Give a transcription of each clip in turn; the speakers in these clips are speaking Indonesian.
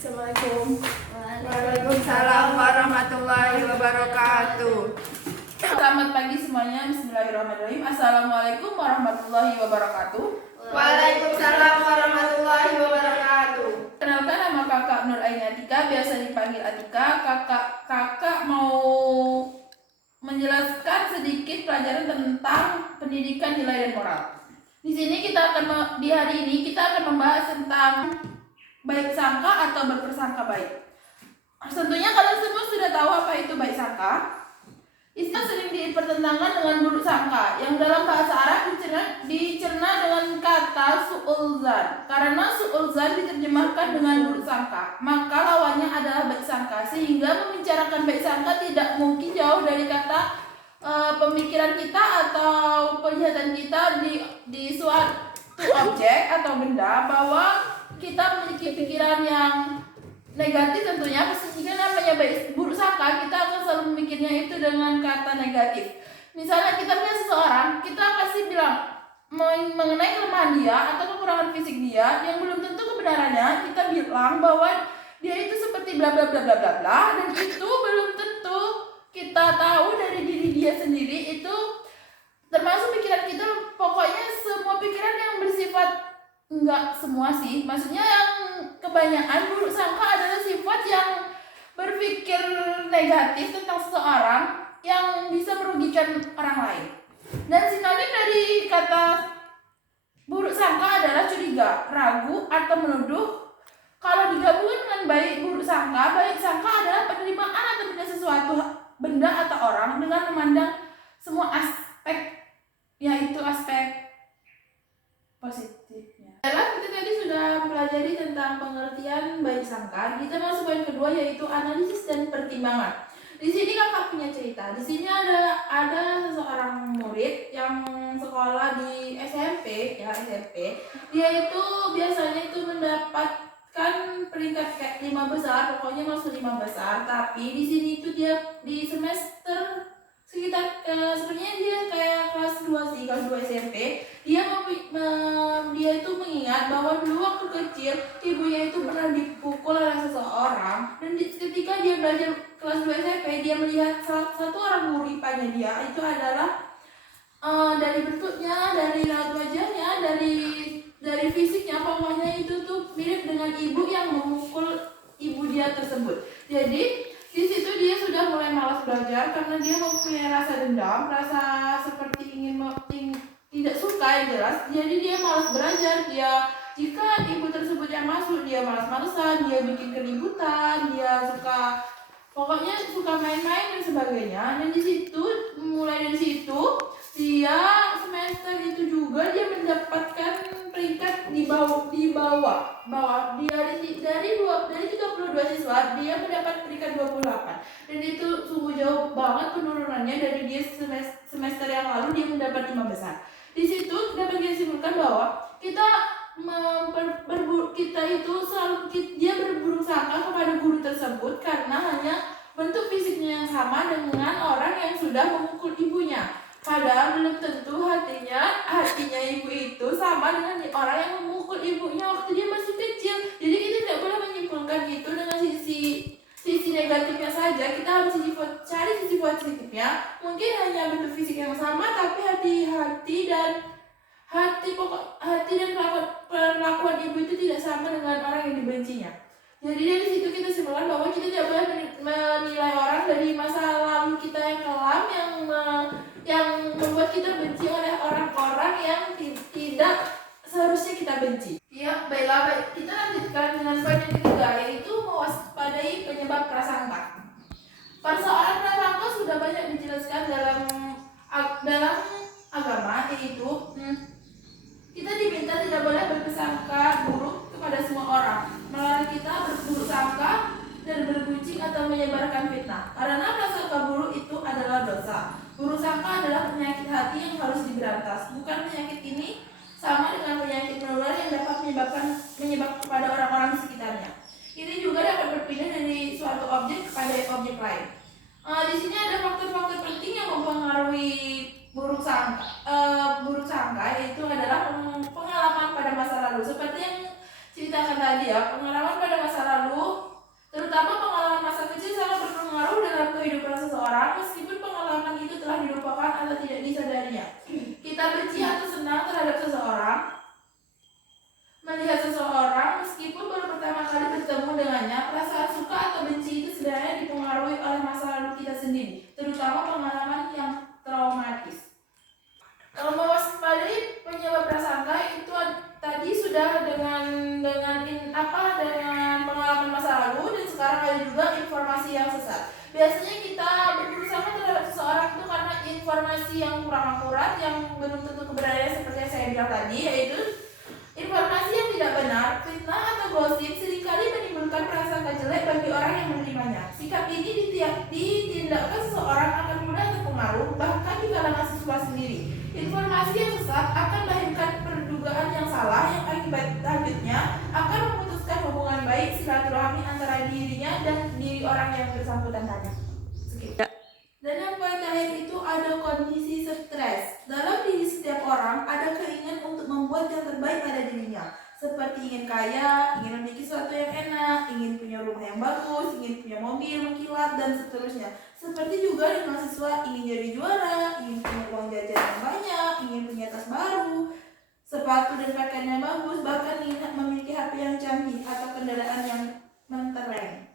Assalamualaikum. Waalaikumsalam warahmatullahi wabarakatuh. Selamat pagi semuanya. Bismillahirrahmanirrahim. Assalamualaikum warahmatullahi wabarakatuh. Waalaikumsalam warahmatullahi wabarakatuh. Kenalkan, nama kakak Nur Aini Atika, biasa dipanggil Atika. Kakak mau menjelaskan sedikit pelajaran tentang pendidikan nilai dan moral. Di hari ini kita akan membahas tentang baik sangka atau berprasangka baik. Tentunya kalian semua sudah tahu apa itu baik sangka. Istilah sering dipertentangkan dengan buruk sangka, yang dalam bahasa Arab dicerna dengan kata su'ulzan. Karena su'ulzan diterjemahkan dengan buruk sangka, maka lawannya adalah baik sangka. Sehingga membicarakan baik sangka tidak mungkin jauh dari kata pemikiran kita atau penglihatan kita di suatu objek atau benda, bahwa kita memiliki pikiran yang negatif. Tentunya jika namanya buruk sangka, kita akan selalu memikirnya itu dengan kata negatif. Misalnya kita melihat seseorang, kita pasti bilang mengenai kelemahan dia atau kekurangan fisik dia yang belum tentu kebenarannya. Kita bilang bahwa dia itu seperti bla bla bla bla bla bla, dan itu belum tentu kita tahu dari diri dia sendiri. Itu termasuk pikiran kita. Pokoknya semua pikiran yang bersifat, enggak semua sih, maksudnya yang kebanyakan buruk sangka adalah sifat yang berpikir negatif tentang seseorang yang bisa merugikan orang lain. Dan sinonim dari kata buruk sangka adalah curiga, ragu, atau menuduh. Kalau digabungkan dengan baik sangka adalah penerimaan atau melihat sesuatu benda atau orang dengan memandang semua aspek, yaitu aspek positifnya. Kita tadi sudah pelajari tentang pengertian baik sangka. Kita masuk poin kedua, yaitu analisis dan pertimbangan. Di sini kakak punya cerita. Di sini ada seseorang murid yang sekolah di SMP. Dia itu biasanya itu mendapatkan peringkat kayak 5 besar, pokoknya masuk 5 besar. Tapi di sini itu dia di semester sekitar sebenarnya dia kayak kelas 2 sih, kelas 2 SMP. Dia itu mengingat bahwa dulu waktu kecil ibunya itu pernah dipukul oleh seseorang, dan ketika dia belajar kelas 2 SMP, dia melihat salah satu orang guru ipanya dia itu adalah dari bentuknya, dari raut wajahnya, dari fisiknya, pokoknya itu tuh mirip dengan ibu yang memukul ibu dia tersebut. Jadi di situ dia sudah mulai malas belajar karena dia mempunyai rasa dendam, rasa seperti tidak suka yang jelas. Jadi dia malas belajar. Jika ibu tersebut yang masuk, dia malas-malesan, dia bikin keributan, dia pokoknya suka main-main dan sebagainya. Dan mulai dari situ dia semester itu juga dia mendapatkan peringkat di bawah. Dia dari 32 siswa dia mendapat peringkat 28. Dan itu sungguh jauh banget penurunannya dari dia semester yang lalu dia mendapat 5 besar. Di situ dapat disimpulkan bahwa kita itu selalu dia berburuk sangka kepada guru tersebut karena hanya bentuk fisiknya yang sama dengan orang yang sudah memukul ibunya. Padahal belum tentu hatinya ibu itu sama dengan orang yang memukul ibunya waktu dia masih kecil. Jadi kita tidak boleh menyimpulkan itu dengan sisi negatifnya saja. Kita harus cari sisi positifnya. Mungkin hanya bentuk fisik yang sama, tapi hati dan perlakuan ibu itu tidak sama dengan orang yang dibencinya. Jadi dari situ kita simpulkan bahwa kita tidak boleh menilai orang dari masa lalu kita yang kelam, yang membuat kita benci oleh orang-orang yang tidak seharusnya kita benci. Ya, baiklah. Kita lanjutkan dengan poin yang ketiga, yaitu mewaspadai penyebab prasangka. Persoalan prasangka sudah banyak dijelaskan dalam agama, yaitu kita diminta tidak boleh berprasangka buruk kepada semua orang, melarang kita berburuk sangka dan bergunjing atau menyebarkan fitnah. Karena prasangka buruk itu adalah dosa. Buruk sangka adalah penyakit hati yang harus diberantas. Bukan penyakit ini sama dengan penyakit menular yang dapat menyebab kepada orang-orang di sekitarnya. Ini juga dapat berpindah dari suatu objek kepada objek lain. Di sini ada faktor-faktor penting yang mempengaruhi buruk sangka, yaitu adalah pengalaman pada masa lalu. Seperti yang ceritakan tadi ya, pengalaman pada masa lalu tadi sudah dengan dengan pengalaman masa lalu, dan sekarang ada juga informasi yang sesat. Biasanya kita berusaha terhadap seseorang itu karena informasi yang kurang akurat, yang belum tentu kebenarannya seperti yang saya bilang tadi, yaitu informasi yang tidak benar, fitnah atau gosip seringkali menimbulkan prasangka jelek bagi orang yang menerimanya. Sikap ini ditindakkan seseorang akan mudah terpengaruh, bahkan di kalangan siswa sendiri. Informasi yang sesat akan melahirkan perdugaan yang salah, yang akibat lanjutnya akan memutuskan hubungan baik silaturahmi antara dirinya dan diri orang yang bersangkutan tadi. Dan yang paling terakhir itu ada kondisi stres. Dalam diri setiap orang ada keinginan untuk membuat yang terbaik pada dirinya, seperti ingin kaya, ingin memiliki sesuatu yang enak, ingin punya rumah yang bagus, ingin punya mobil mengkilat, dan seterusnya. Seperti juga dengan mahasiswa ingin jadi juara, ingin punya uang jajan yang banyak, ingin punya tas baru, sepatu dan pakaian yang bagus, bahkan ingin memiliki HP yang canggih atau kendaraan yang mentereng.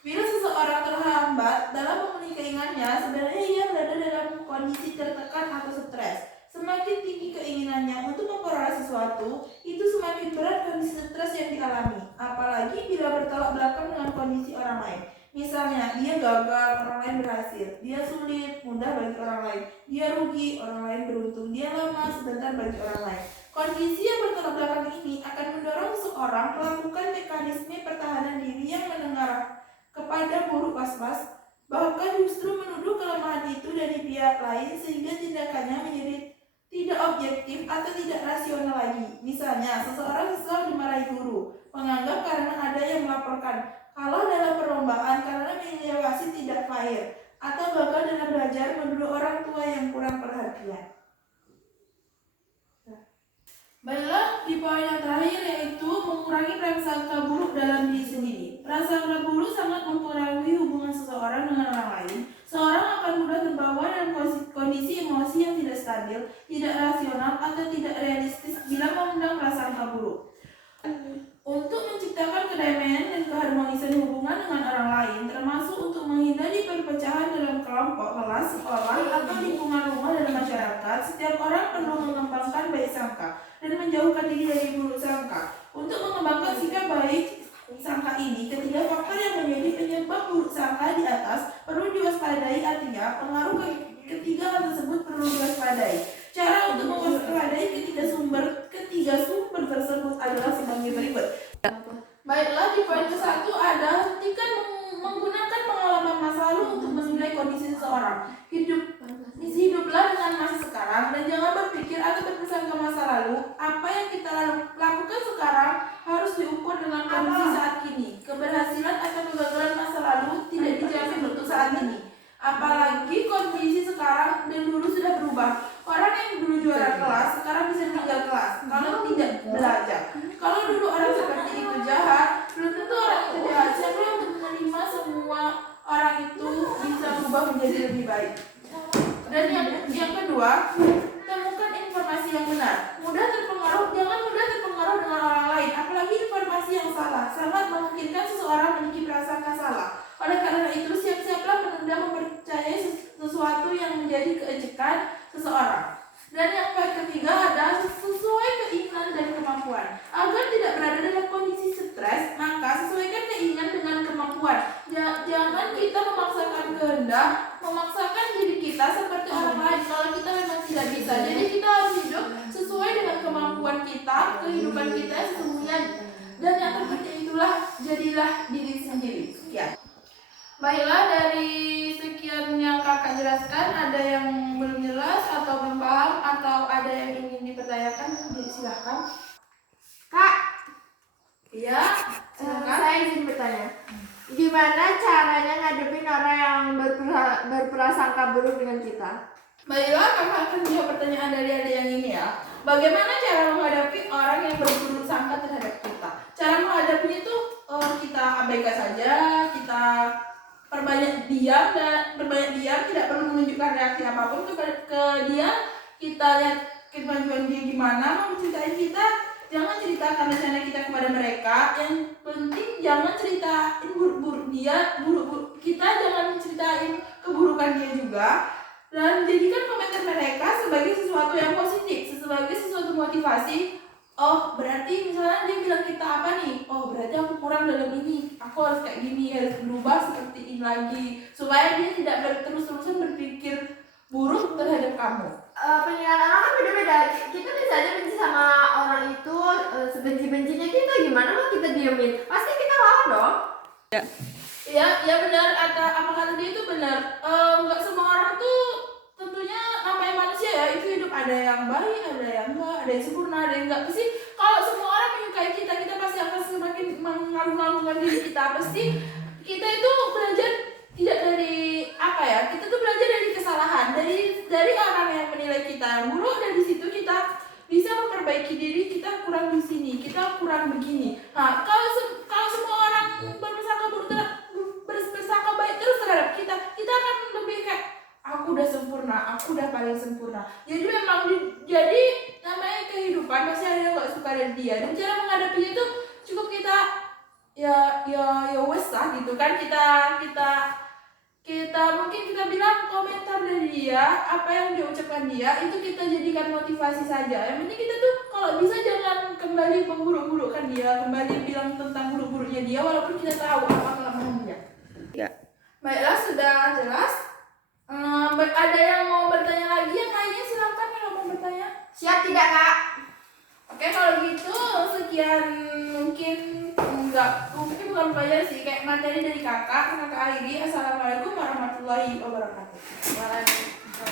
Bila seseorang terhambat dalam memenuhi keinginannya, sebenarnya ia berada dalam kondisi tertekan atau stres. Semakin tinggi keinginannya untuk memperoleh sesuatu, itu semakin berat kondisi stres yang dialami. Apalagi bila bertolak belakang dengan kondisi orang lain. Misalnya, dia gagal, orang lain berhasil. Dia sulit, mudah bagi orang lain. Dia rugi, orang lain beruntung. Dia lama, sebentar bagi orang lain. Kondisi yang bertolak belakang ini akan mendorong seseorang melakukan mekanisme pertahanan diri yang mengarah kepada buruk was-was, bahkan justru menuduh kelemahan itu dari pihak lain sehingga tindakannya menjadi tidak objektif atau tidak rasional lagi. Misalnya, seseorang sesal dimarahi guru, menganggap karena ada yang melaporkan, kalau dalam perlombaan karena mengawasi tidak fair, atau gagal dalam belajar menuduh orang tua yang kurang perhatian. Baiklah, di poin yang terakhir yaitu mengurangi prasangka buruk dalam diri sendiri. Prasangka buruk sangat mempengaruhi hubungan seseorang dengan orang lain. Seorang akan mudah terbawa dalam kondisi emosi yang tidak stabil, tidak rasional, atau tidak realistis bila mengundang prasangka buruk. Untuk menciptakan kedamaian dan keharmonisan hubungan dengan orang lain, termasuk untuk menghindari perpecahan dalam kelompok, kelas, sekolah, atau lingkungan rumah dan masyarakat, setiap orang perlu mengembangkan baik sangka dan menjauhkan diri dari buruk sangka. Untuk mengembangkan sikap baik sangka ini, ketiga faktor yang menjadi penyebab buruk sangka di atas perlu diwaspadai, artinya pengaruh ketiga hal tersebut perlu diwaspadai. Cara untuk mewaspadai ketiga sumber tersebut adalah sebagai berikut. Baiklah, di poin ke-1 ada hentikan menggunakan pengalaman masa lalu untuk menilai kondisi seseorang. Hiduplah dengan masa sekarang dan jangan berpikir atau berprasangka masa lalu. Apa yang kita lakukan sekarang harus diukur dengan kondisi saat kini. Keberhasilan atau kegagalan masa lalu tidak dijamin untuk saat ini. Apalagi kondisi sekarang dan dulu sudah berubah. Orang yang dulu juara kelas sekarang bisa meninggal kelas kalau tidak belajar. Kalau dulu orang seperti itu jahat, belum tentu orang itu jahat. Siapa yang menerima semua orang itu bisa berubah menjadi lebih baik. Dan yang kedua, temukan informasi yang benar. Jangan mudah terpengaruh dengan orang lain, apalagi informasi yang salah. Sangat memungkinkan seseorang memiliki prasangka salah. Oleh karena itu, siap-siaplah menunda mempercayai sesuatu yang menjadi keejekan seseorang. Dan yang ketiga ada sesuai keinginan dan kemampuan. Agar tidak berada dalam kondisi stres, maka sesuaikan keinginan dengan kemampuan. Jangan kita memaksakan kehendak, memaksakan diri kita seperti orang lain kalau kita memang tidak bisa. Jadi kita harus hidup sesuai dengan kemampuan kita, kehidupan kita sesungguhnya. Dan yang terpenting itulah jadilah diri sendiri. Sekian. Baiklah, dari sekian yang kakak jelaskan, ada yang belum jelas atau belum paham atau ada yang ingin dipertanyakan, silahkan. Kak, Iya, silakan. saya izin bertanya. Gimana caranya ngadepin orang yang berprasangka buruk dengan kita? Baiklah, kakak akan jawab pertanyaan dari adik yang ini ya. Bagaimana cara menghadapi orang yang berburuk sangka terhadap kita? Cara menghadapinya itu kita abaikan saja, kita perbanyak diam, tidak perlu menunjukkan reaksi apapun ke dia. Kita lihat kemajuan dia gimana, mau ceritain kita, jangan ceritakan rencana kita kepada mereka. Yang penting jangan ceritain buruk-buruk dia, kita jangan ceritain keburukan dia juga. Dan jadikan komentar mereka sebagai sesuatu yang positif, sebagai sesuatu motivasi Oh, berarti misalnya dia bilang kita apa nih? Oh, berarti aku kurang dalam ini. Aku harus kayak gini, harus berubah seperti ini lagi. Supaya dia tidak terus-terusan berpikir buruk terhadap kamu. Penilaian orang kan beda-beda. Kita bisa aja benci sama orang itu, sebenci-bencinya kita, gimana mau kita diemin? Pasti kita lawan dong. Ya benar. Apa kata dia itu benar. Nggak semua orang tuh tentunya namanya manusia ya, itu hidup ada yang baik, ada yang enggak, ada yang sempurna, ada yang enggak. Pasti kalau semua orang menyukai kita, kita pasti akan semakin mengagung-agungkan diri kita. Pasti kita itu belajar tidak dari apa ya? Kita tuh belajar dari kesalahan, dari orang yang menilai kita yang buruk. Dari situ kita bisa memperbaiki diri. Kita kurang di sini, kita kurang begini. Nah, kalau semua orang berprasangka buruk berprasangka baik terus terhadap kita, kita akan lebih kayak aku udah sempurna, aku udah paling sempurna. Jadi memang jadi namanya kehidupan pasti ada yang nggak suka dari dia, dan cara menghadapinya itu cukup kita ya wes lah gitu kan. Kita mungkin kita bilang komentar dari dia, apa yang dia ucapkan dia itu kita jadikan motivasi saja. Yang penting kita tuh kalau bisa jangan kembali memburuk-burukkan dia, kembali bilang tentang buruk-buruknya dia walaupun kita tahu apa kelemahan dia. Ya. Baiklah, sudah jelas. Ada yang mau bertanya lagi yang lainnya, silakan kalau mau bertanya. Siap tidak, Kak? Oke, kalau gitu sekian mungkin bukan belajar sih, kayak materi dari kakak akhiri. Assalamualaikum warahmatullahi wabarakatuh. Waalaikumsalam.